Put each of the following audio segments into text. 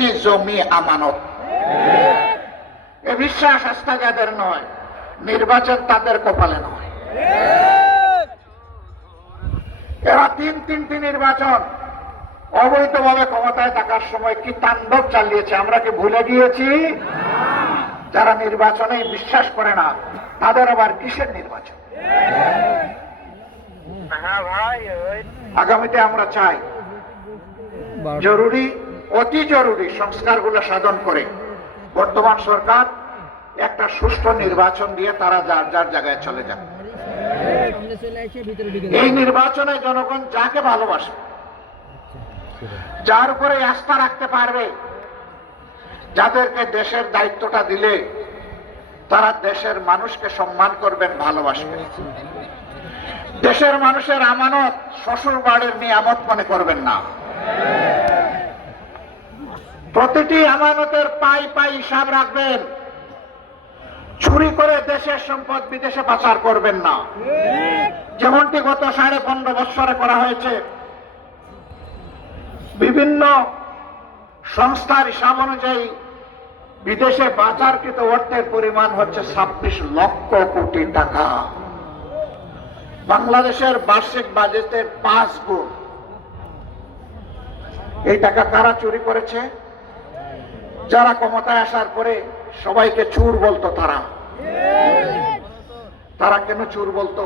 প্রতিটি জমি আমানত। এ বিশ্বাস আস্থা যাদের নয় নির্বাচন তাদের কপালে নয়। এরা তিন তিনটি নির্বাচন অবৈধভাবে ক্ষমতায় থাকার সময় কি তাণ্ডব চালিয়েছে আমরা কি ভুলে গিয়েছি? যারা নির্বাচনে বিশ্বাস করে না তাদের আবার কিসের নির্বাচন? আগামীতে আমরা চাই জরুরি অতি জরুরি সংস্কারগুলো সাধন করে। বর্তমান সরকার একটা সুষ্ঠু নির্বাচন দিয়ে তারা যার যার জায়গায় চলে যান এই নির্বাচনে জনগণ যাকে ভালোবাসে যার উপরে আস্থা রাখতে পারবে, যাদেরকে দেশের দায়িত্বটা দিলে তারা দেশের মানুষকে সম্মান করবেন, ভালোবাসবেন। দেশের মানুষের আমানত শ্বশুর বাড়ির নিয়ামত মনে করবেন না। প্রতিটি আমানতের পাই পাই হিসাব রাখবেন। চুরি করে দেশের সম্পদ বিদেশে পাচার করবেন না। যেমনটি গত সাড়ে পনেরো বৎসরে করা হয়েছে। বিভিন্ন সংস্থার হিসাব অনুযায়ী বিদেশে বাজারকৃত অর্থের পরিমাণ হচ্ছে ছাব্বিশ লক্ষ কোটি টাকা। বাংলাদেশের বার্ষিক বাজেটের পাঁচ গুণ। এই টাকা কারা চুরি করেছে? যারা ক্ষমতায় আসার পরে সবাইকে চুর বলতো তারা। তারা কেন চুর বলতো?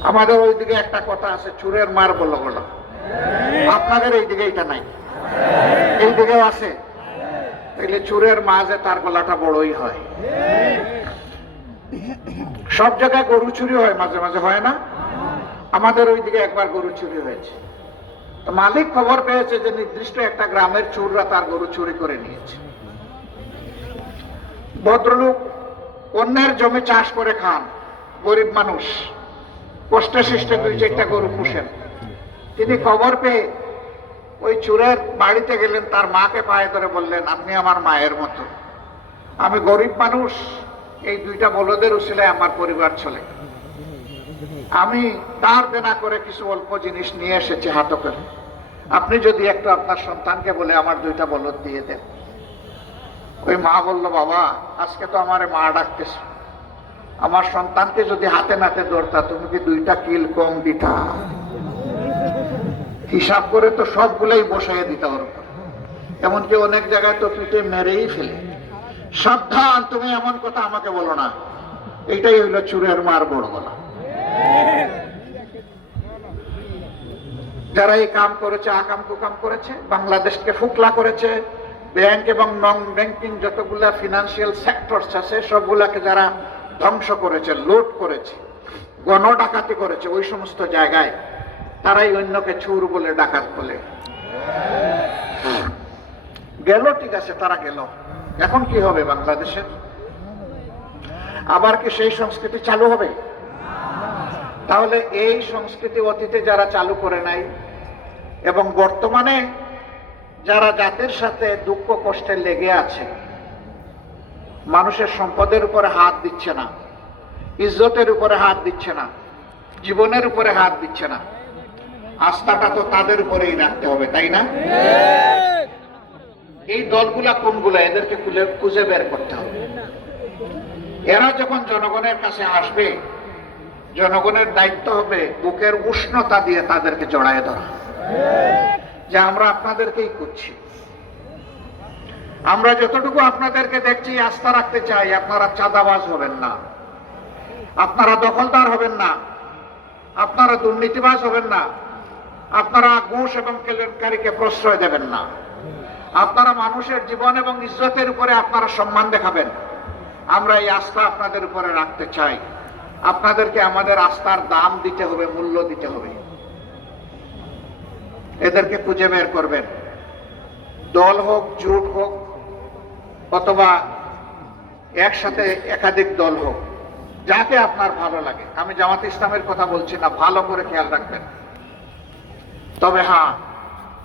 আমাদের ওইদিকে একটা কথা আছে, চুরের মার বলল বলো। আপনাদের এইদিকে এটা নাই। এইদিকেও আছে। তাইলে চুরের মাঝে তার গলাটা বড়ই হয়। সব জায়গায় গরু চুরি হয়, মাঝে মাঝে হয় না? আমাদের ওইদিকে একবার গরু চুরি হয়েছে। মালিক খবর পেয়েছে যে নির্দিষ্ট একটা গ্রামের চুররা তার গরু চুরি করে নিয়েছে। ভদ্রলোক অন্যের জমি চাষ করে খান গরিব মানুষ। কষ্টে সৃষ্টে দুই চারটা গরু পুষেন। তিনি খবর পেয়ে ওই চুরের বাড়িতে গেলেন তার মাকে পায়ে ধরে বললেন আপনি আমার মায়ের মতো। আমি গরিব মানুষ এই দুইটা বলদের উচিলায় আমার পরিবার চলে আমি তার দেনা করে কিছু অল্প জিনিস নিয়ে এসেছি হাত করে। আপনি যদি একটু আপনার সন্তানকে বলে আমার দুইটা বলদ দিয়ে দেন। ওই মা বলল, বাবা, আজকে তো আমার মা ডাকতেছে। আমার সন্তানকে যদি হাতে নাতে ধরতা, তুমি কি দুইটা কিল কম দিতা? হিসাব করে তো সবগুলোই বসাই দিতে ওর এমনকি অনেক জায়গায় তো পিঠে মেরেই ফেলে। সাবধান, তুমি এমন কথা আমাকে বলো না। এটাই হইল চুরের মার বড় গলা। যারা এই কাম করেছে, আকাম কুকাম করেছে, বাংলাদেশকে ফুকলা করেছে, ব্যাংক এবং নন ব্যাংকিং যতগুলা ফিনান্সিয়াল সেক্টরস আছে, সবগুলাকে যারা ধ্বংস করেছে, লুট করেছে গণ ডাকাতি করেছে, ওই সমস্ত জায়গায় তারাই অন্যকে চুর বলে, ডাকাত বলে। গেল, ঠিক আছে, তারা গেল। এখন কি হবে বাংলাদেশের? আবার কি সেই সংস্কৃতি চালু হবে? তাহলে এই সংস্কৃতি অতীতে যারা চালু করে নাই এবং বর্তমানে যারা জাতির সাথে দুঃখ কষ্টে লেগে আছে, মানুষের সম্পদের উপরে হাত দিচ্ছে না, ইজ্জতের উপরে হাত দিচ্ছে না, জীবনের উপরে হাত দিচ্ছে না, আস্থাটা তো তাদের উপরেই রাখতে হবে, তাই না? এই দলগুলা কোনগুলা? এদেরকে খুঁজে বের করতে হবে। এরা যখন জনগণের কাছে আসবে জনগণের দায়িত্ব হবে বুকের উষ্ণতা দিয়ে তাদেরকে জড়ায় ধরা। যে আমরা আপনাদেরকেই করছি। আমরা যতটুকু আপনাদেরকে দেখছি, আস্থা রাখতে চাই, আপনারা চাঁদাবাজ হবেন না। আপনারা দখলদার হবেন না। আপনারা দুর্নীতিবাজ হবেন না। আপনারা ঘুষ এবং কেলেঙ্কারিকে প্রশ্রয় দেবেন না। আপনারা মানুষের জীবন এবং ইজ্জতের উপরে আপনারা সম্মান দেখাবেন। আমরা এই আস্থা আপনাদের উপরে রাখতে চাই। আপনাদেরকে আমাদের আস্থার দাম দিতে হবে, মূল্য দিতে হবে। এদেরকে খুঁজে বের করবেন। দল হোক, জোট হোক, অথবা একসাথে একাধিক দল হোক যাকে আপনার ভালো লাগে। আমি জামাত ইসলামের কথা বলছি না, ভালো করে খেয়াল রাখবেন। তবে হ্যাঁ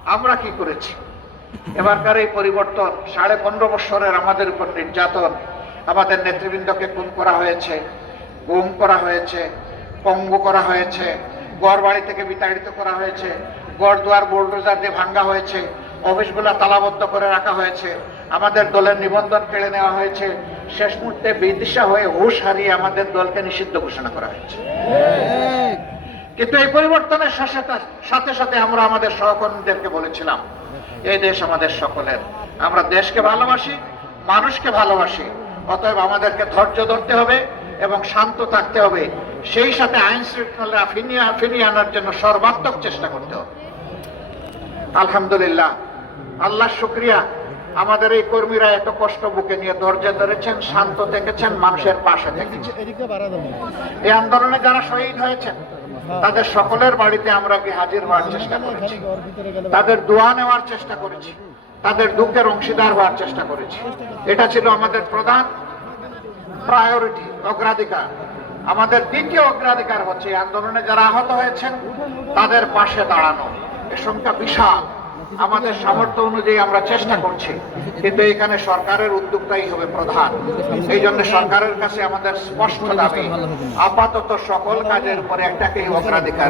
আমরা কি করেছি? এবারকার এই পরিবর্তন, সাড়ে পনেরো বছরের আমাদের উপর নির্যাতন, আমাদের নেতৃবৃন্দকে খুন করা হয়েছে। গুম করা হয়েছে, পঙ্গু করা হয়েছে গড় বাড়ি থেকে বিতাড়িত করা হয়েছে গড় দুয়ার বোল্ডোজার দিয়ে ভাঙ্গা হয়েছে, অফিসগুলো তালাবদ্ধ করে রাখা হয়েছে, আমাদের দলের নিবন্ধন কেড়ে নেওয়া হয়েছে, শেষ মুহূর্তে বিদিশা হয়ে হুশ হারিয়ে আমাদের দলকে নিষিদ্ধ ঘোষণা করা হয়েছে। কিন্তু এই পরিবর্তনের সাথে- সাথে সাথে আমরা আমাদের সহকর্মীদেরকে বলেছিলাম, এই দেশ আমাদের সকলের। আমরা দেশকে ভালোবাসি, মানুষকে ভালোবাসি, অতএব আমাদেরকে ধৈর্য ধরতে হবে এবং শান্ত থাকতে হবে। সেই সাথে আইন শৃঙ্খলা ফিরিয়ে ফিরিয়ে আনার জন্য সর্বাত্মক চেষ্টা করতে হবে। আলহামদুলিল্লাহ। আল্লাহ শুক্রিয়া। আমাদের এই কর্মীরা এত কষ্ট বুকে নিয়ে ধৈর্য ধরেছেন, শান্ত থেকেছেন, মানুষের পাশে থেকেছেন। এই আন্দোলনে যারা শহীদ হয়েছেন, তাদের সকলের বাড়িতে আমরা কি হাজির হওয়ার চেষ্টা করেছি। তাদের দোয়া নেওয়ার চেষ্টা করেছি। তাদের দুঃখের অংশীদার হওয়ার চেষ্টা করেছি। এটা ছিল আমাদের প্রধান প্রায়োরিটি, অগ্রাধিকার। আমাদের দ্বিতীয় অগ্রাধিকার হচ্ছে আন্দোলনে যারা আহত হয়েছেন, তাদের পাশে দাঁড়ানো। এ সংখ্যা বিশাল। আমাদের সামর্থ্য অনুযায়ী আমরা চেষ্টা করছি, কিন্তু এখানে সরকারের উদ্যোগটাই হবে প্রধান। এই জন্য সরকারের কাছে আমাদের স্পষ্ট দাবি, আপাতত সকল কাজের উপরে একটাকেই অগ্রাধিকার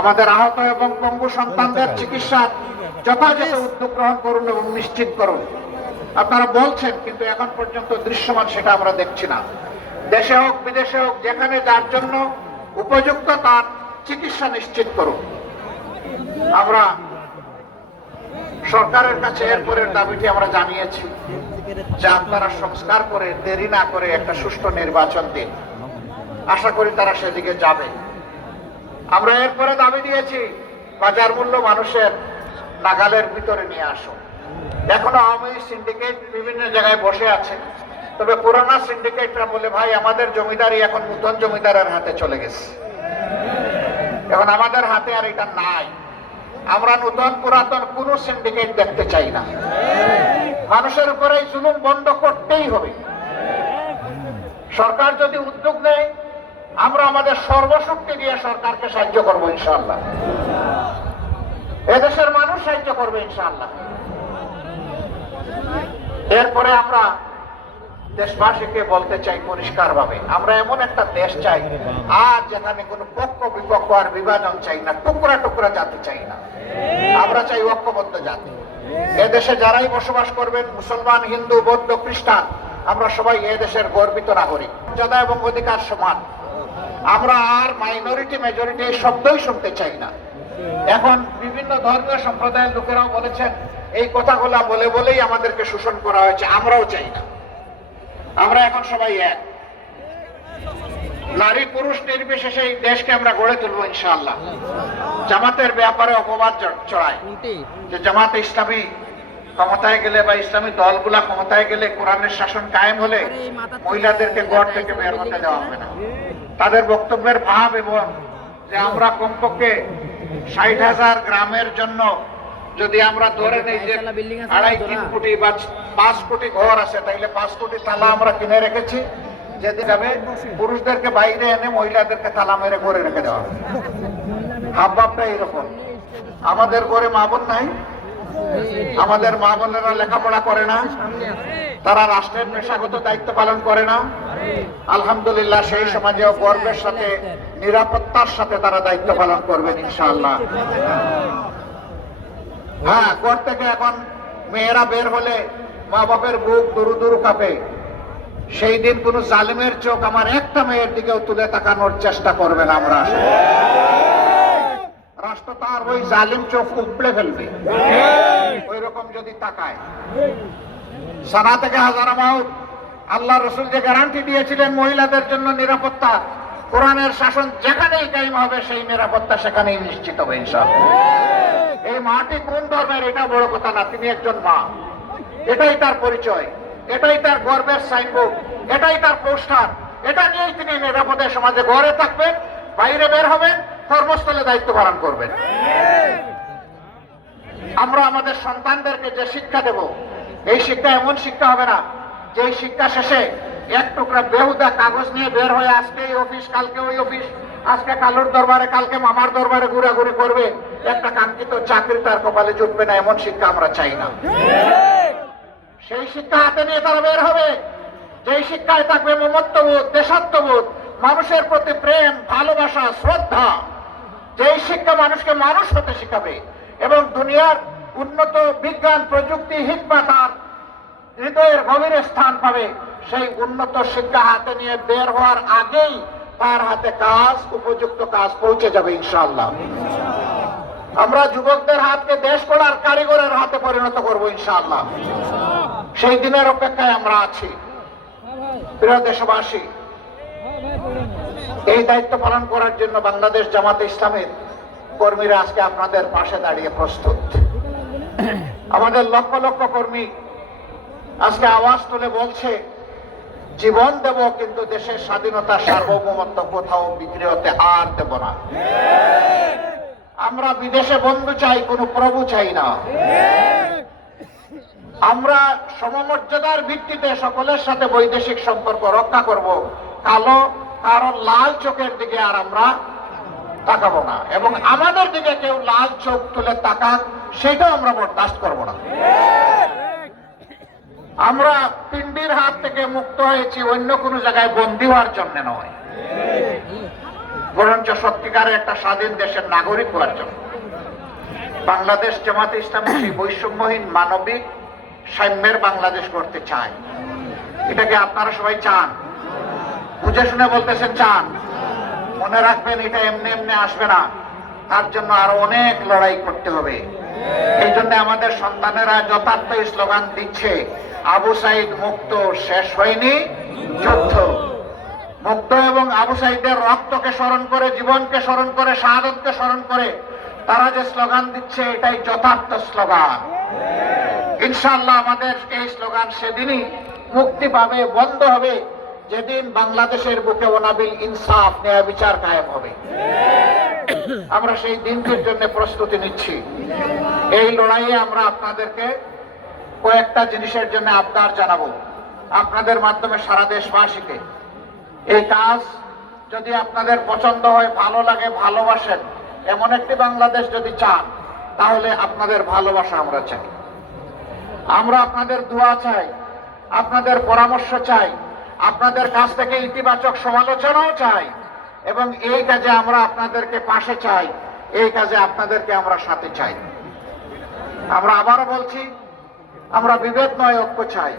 আমাদের আহত এবং পঙ্গু সন্তানদের চিকিৎসার যথাযথ উদ্যোগ গ্রহণ করুন এবং নিশ্চিত করুন। আপনারা বলছেন, কিন্তু এখন পর্যন্ত দৃশ্যমান সেটা আমরা দেখছি না। দেশে হোক, বিদেশে হোক, যেখানে যার জন্য উপযুক্ত তার চিকিৎসা নিশ্চিত করুন। আমরা সরকারের কাছে এরপরের দাবিটি আমরা জানিয়েছি যে আপনারা সংস্কার করে, দেরি না করে একটা সুষ্ঠু নির্বাচন দিন। আশা করি তারা সেদিকে যাবে। আমরা এরপরে দাবি দিয়েছি, বাজার মূল্য মানুষের নাগালের ভিতরে নিয়ে আসো এখনও আওয়ামী সিন্ডিকেট বিভিন্ন জায়গায় বসে আছে। তবে পুরানা সিন্ডিকেটরা বলে, ভাই, আমাদের জমিদারি এখন নূতন জমিদারের হাতে চলে গেছে। এখন আমাদের হাতে আর এটা নাই। আমরা নূতন পুরাতন কোন সিন্ডিকেট দেখতে চাই না। মানুষের উপরে জুলুম বন্ধ করতেই হবে। সরকার যদি উদ্যোগ নেয়, আমরা আমাদের সর্বশক্তি দিয়ে সরকারকে সাহায্য করব ইনশাল্লাহ এদেশের মানুষ সাহায্য করবে ইনশাআল্লাহ। এরপরে আমরা দেশবাসীকে বলতে চাই পরিষ্কার ভাবে আমরা এমন একটা দেশ চাই, আর যেখানে কোনো পক্ষ বিপক্ষ আর বিভাজন চাই না, টুকরা টুকরা জাতি চাই না। আমরা চাই ঐক্যবদ্ধ জাতি। এদেশে যারাই বসবাস করবেন, মুসলমান, হিন্দু, বৌদ্ধ, খ্রিস্টান, আমরা সবাই এদেশের গর্বিত নাগরিক। মর্যাদা এবং অধিকার সমান। আমরা আর মাইনরিটি মেজরিটি এই শব্দই শুনতে চাই না। এখন বিভিন্ন ধর্মীয় সম্প্রদায়ের লোকেরাও বলেছেন এই কথাগুলা বলে বলেই আমাদেরকে শোষণ করা হয়েছে, আমরাও চাই না। আমরা এখন সবাই এক। নারী পুরুষ নির্বিশেষে এই দেশকে আমরা গড়ে তুলবো ইনশাআল্লাহ। জামাতের ব্যাপারে অপবাদ চড়ায় যে জামাতে ইসলামী ক্ষমতায় গেলে বা ইসলামী দলগুলা ক্ষমতায় গেলে কোরআনের শাসন কায়েম হলে মহিলাদেরকে গড় থেকে বের হতে দেওয়া হবে না। তাদের বক্তব্যের ভাব এবং যে আমরা কমপক্ষে ষাট হাজার গ্রামের জন্য যদি আমরা ধরে নেই যে আড়াই তিন কোটি বা পাঁচ কোটি ঘর আছে তাইলে পাঁচ কোটি তালা আমরা কিনে রেখেছি। যেদিন যাবে পুরুষদেরকে বাইরে এনে মহিলাদেরকে তালা মেরে ঘরে রেখে দেওয়া হবে। হাব ভাবটা এইরকম আমাদের ঘরে মা বোন নাই। আমাদের মা বোনেরা লেখাপড়া করে না। তারা রাষ্ট্রের পেশাগত দায়িত্ব পালন করে না। আলহামদুলিল্লাহ সেই সমাজেও গর্বের সাথে নিরাপত্তার সাথে তারা দায়িত্ব পালন করবেন ইনশাআল্লাহ। হ্যাঁ ঘর থেকে এখন মেয়েরা বের হলে মা বাপের বুক দুরু দুরু কাঁপে। সেই দিন কোন জালিমের চোখ আমার একটা মেয়ের দিকেও তুলে তাকানোর চেষ্টা করবেন আমরা। রাষ্ট্র তার ওই জালিম চোখ উপড়ে ফেলবে। ওই রকম যদি তাকায়। সানা থেকে হাজার মাউত আল্লাহ রসুল যে গ্যারান্টি দিয়েছিলেন মহিলাদের জন্য নিরাপত্তা, কোরআনের শাসন যেখানেই কায়েম হবে সেই নিরাপত্তা সেখানেই নিশ্চিত হবে ইনশাআল্লাহ। এই মাটি কোন ধর্মের? এটা বড় কথা না, তিনি একজন মা। এটাই তার পরিচয়, এটাই তার গর্বের সাইনবোর্ড এটাই তার পোস্টার এটা নিয়েই তিনি নিরাপদে সমাজে ঘরে থাকবেন, বাইরে বের হবেন কর্মস্থলে দায়িত্ব পালন করবেন। আমরা আমাদের সন্তানদেরকে যে শিক্ষা দেব, এই শিক্ষা এমন শিক্ষা হবে না যে শিক্ষা শেষে এক টুকরা বেহুদা কাগজ নিয়ে বের হয়ে আজকে এই অফিস, কালকে ওই অফিস আজকে কালুর দরবারে, কালকে মামার দরবারে ঘুরাঘুরি করবে। একটা কাঙ্ক্ষিত চাকরি তার কপালে জুটবে না, এমন শিক্ষা আমরা চাই না। সেই শিক্ষা হাতে নিয়ে তারা বের হবে। যেই শিক্ষায় থাকবে মমত্ববোধ, দেশাত্মবোধ, মানুষের প্রতি প্রেম, ভালোবাসা, শ্রদ্ধা। যেই শিক্ষা মানুষকে মানুষ হতে শিখাবে এবং দুনিয়ার উন্নত বিজ্ঞান, প্রযুক্তি, হিকমা তার হৃদয়ের গভীরে স্থান পাবে, সেই উন্নত শিক্ষা হাতে নিয়ে বের হওয়ার আগেই তার হাতে কাজ, উপযুক্ত কাজ পৌঁছে যাবে ইনশাআল্লাহ। আমরা যুবকদের হাতকে দেশ গড়ার কারিগরের হাতে পরিণত করব ইনশাআল্লাহ। সেই দিনের অপেক্ষায় আমরা আছি। প্রিয় দেশবাসী, এই দায়িত্ব পালন করার জন্য বাংলাদেশ জামাতে ইসলামের কর্মীরা আজকে আপনাদের পাশে দাঁড়িয়ে প্রস্তুত। আমাদের লক্ষ লক্ষ কর্মী আজকে আওয়াজ তুলে বলছে জীবন দেব, কিন্তু দেশের স্বাধীনতা সার্বভৌমত্ব কোথাও বিক্রি হতে আর দেব না। আমরা বিদেশে বন্ধু চাই, কোনো প্রভু চাই না। আমরা সমমর্যাদার ভিত্তিতে সকলের সাথে বৈদেশিক সম্পর্ক রক্ষা করব। কালো কারণ লাল চোখের দিকে আর আমরা তাকাবো না। এবং আমাদের দিকে কেউ লাল চোখ তুলে তাকাক, সেটাও আমরা বরদাস্ত করব না। আমরা পিন্ডির হাত থেকে মুক্ত হয়েছি, অন্য কোনো জায়গায় বন্দী হওয়ার জন্য নয়। বরঞ্চ সত্যিকারের একটা স্বাধীন দেশের নাগরিক হওয়ার জন্য। বাংলাদেশ জামাতে ইসলামী বৈষম্যহীন মানবিক সাম্যের বাংলাদেশ করতে চায়। এটাকে আপনারা সবাই চান। বুঝে শুনে বলতেছেন চান। মনে রাখবেন, এটা এমনি এমনি আসবে না। তার জন্য আরও অনেক লড়াই করতে হবে। এই জন্য আমাদের সন্তানেরা যথার্থ স্লোগান দিচ্ছে। আবু সাইদ মুক্ত শেষ হয়নি, যুদ্ধ। মুক্ত এবং আবু সাইদের রক্তকে স্মরণ করে, জীবনকে স্মরণ করে, শাহাদতকে স্মরণ করে, তারা যে স্লোগান দিচ্ছে, এটাই যথার্থ স্লোগান। ইনশাআল্লাহ আমাদের এই স্লোগান সেদিনই মুক্তি পাবে, বন্ধ হবে, যেদিন বাংলাদেশের বুকে অনাবিল ইনসাফ, ন্যায় বিচার কায়েম হবে। আমরা সেই দিনটির জন্য প্রস্তুতি নিচ্ছি। এই লড়াইয়ে আমরা আপনাদেরকে কয়েকটা জিনিসের জন্য আবদার জানাব। আপনাদের মাধ্যমে সারা দেশবাসীকে। এই কাজ যদি আপনাদের পছন্দ হয়, ভালো লাগে, ভালোবাসেন, এমন একটি বাংলাদেশ যদি চান, তাহলে আপনাদের ভালোবাসা আমরা চাই। আমরা আপনাদের দোয়া চাই, আপনাদের পরামর্শ চাই, আপনাদের কাছ থেকে ইতিবাচক সমালোচনাও চাই, এবং এই কাজে আমরা আপনাদেরকে পাশে চাই, এই কাজে আপনাদেরকে আমরা সাথে চাই। আমরা আবারও বলছি আমরা বিভেদ নয় ঐক্য চাই।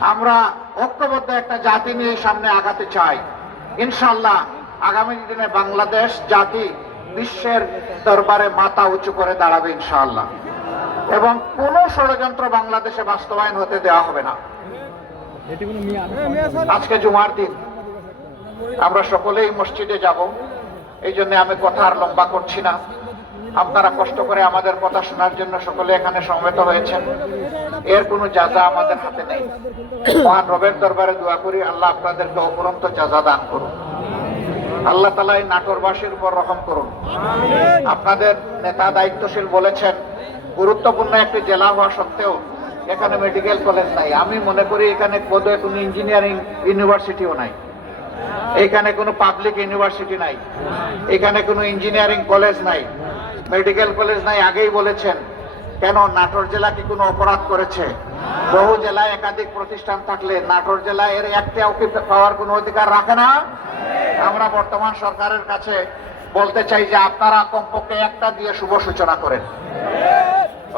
আমরা ঐক্যবদ্ধ একটা জাতি নিয়ে সামনে আগাতে চাই। ইনশাল্লাহ আগামী দিনে বাংলাদেশ জাতি বিশ্বের দরবারে মাথা উঁচু করে দাঁড়াবে ইনশাআল্লাহ। এবং কোন ষড়যন্ত্র বাংলাদেশে বাস্তবায়ন হতে দেওয়া হবে না। আজকে জুমার দিন। আমরা সকলেই মসজিদে যাব। এই জন্য আমি কথা আর লম্বা করছি না। আপনারা কষ্ট করে আমাদের কথা শোনার জন্য সকলে এখানে সমবেত হয়েছেন। এর কোনো যাজা আমাদের হাতে নেই। মহান রবের দরবারে দোয়া করি, আল্লাহ আপনাদেরকে অপরন্ত যাজা দান করুন। আল্লাহ তালা এই নাটোরবাসীর উপর রকম করুন। আপনাদের নেতা দায়িত্বশীল বলেছেন, গুরুত্বপূর্ণ একটি জেলা হওয়া সত্ত্বেও এখানে মেডিকেল কলেজ নাই। আমি মনে করি এখানে বোধহয় কোনো ইঞ্জিনিয়ারিং ইউনিভার্সিটিও নাই। এখানে কোনো পাবলিক ইউনিভার্সিটি নাই। এখানে কোনো ইঞ্জিনিয়ারিং কলেজ নাই। মেডিকেল কলেজ নাই, আগেই বলেছেন। কেন নাটোর জেলা কি কোনো অপরাধ করেছে? বহু জেলায় একাধিক প্রতিষ্ঠান থাকলে নাটোর জেলায় এর একটাও কি পাওয়ার কোনো অধিকার রাখে না? আমরা বর্তমান সরকারের কাছে বলতে চাই যে আপনারা কমপক্ষে একটা দিয়ে শুভ সূচনা করেন।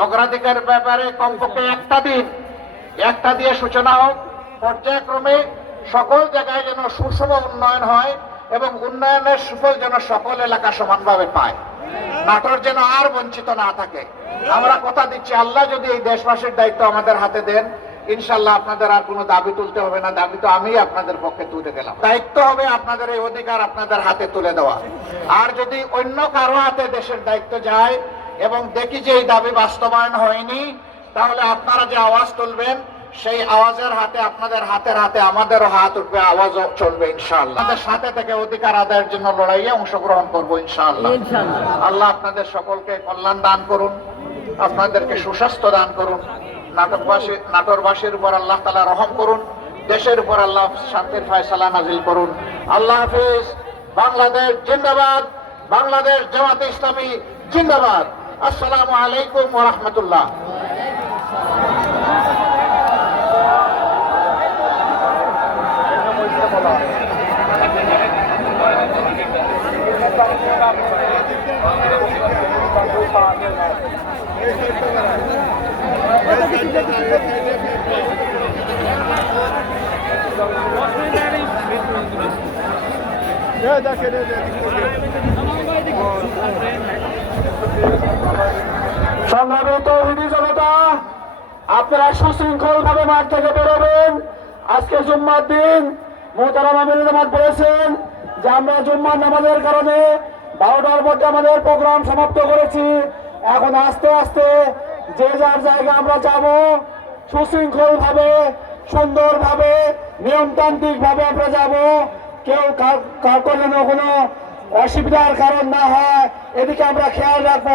অগ্রাধিকার ব্যাপারে কমপক্ষে একটা দিন, একটা দিয়ে সূচনা হোক। পর্যায়ক্রমে সকল জায়গায় যেন সুষম উন্নয়ন হয় এবং উন্নয়নের সুফল যেন সকল এলাকা সমানভাবে পায়। নাটোর যেন আর বঞ্চিত না থাকে। আমরা কথা দিচ্ছি, আল্লাহ যদি এই দেশবাসীর দায়িত্ব আমাদের হাতে দেন, ইনশাল্লাহ আপনাদের আর কোনো দাবি তুলতে হবে না। দাবি তো আমি আপনাদের পক্ষে তুলে দিলাম। দায়িত্ব হবে আপনাদের এই অধিকার আপনাদের হাতে তুলে দেওয়া। আর যদি অন্য কারও হাতে দেশের দায়িত্ব যায় এবং দেখি যে এই দাবি বাস্তবায়ন হয়নি, তাহলে আপনারা যে আওয়াজ তুলবেন সেই আওয়াজের হাতে আপনাদের হাতের হাতে আমাদেরও হাত উঠবে আওয়াজও চলবে ইনশাআল্লাহ। আমাদের সাথে থেকে অধিকার আদায়ের জন্য লড়াইয়ে অংশগ্রহণ করব ইনশাআল্লাহ। ইনশাআল্লাহ। আল্লাহ আপনাদের সকলকে কল্যাণ দান করুন আপনাদেরকে সুস্বাস্থ্য দান করুন নাটকবাসী নাটোরবাসীর উপর আল্লাহ তালা রহম করুন দেশের উপর আল্লাহ শান্তির ফয়সালা নাজিল করুন। আল্লাহ হাফিজ বাংলাদেশ জিন্দাবাদ বাংলাদেশ জামাত ইসলামী জিন্দাবাদ। আসসালামু আলাইকুম ওয়া তৌহিদি জনতা আপনারা সুশৃঙ্খল ভাবে মাঠ থেকে বেরোবেন। আজকে জুম্মার দিন মোহতারাম আমির বলেছেন যে আমরা জুম্মার নামাজের কারণে বারোটার মধ্যে আমাদের প্রোগ্রাম সমাপ্ত করেছি। এখন আস্তে আস্তে যে যার জায়গা আমরা যাব সুশৃঙ্খল ভাবে সুন্দর ভাবে নিয়মতান্ত্রিক ভাবে আমরা যাব। কেউ কার কোনো অসুবিধার কারণ না হয়। এদিকে আমরা খেয়াল রাখব।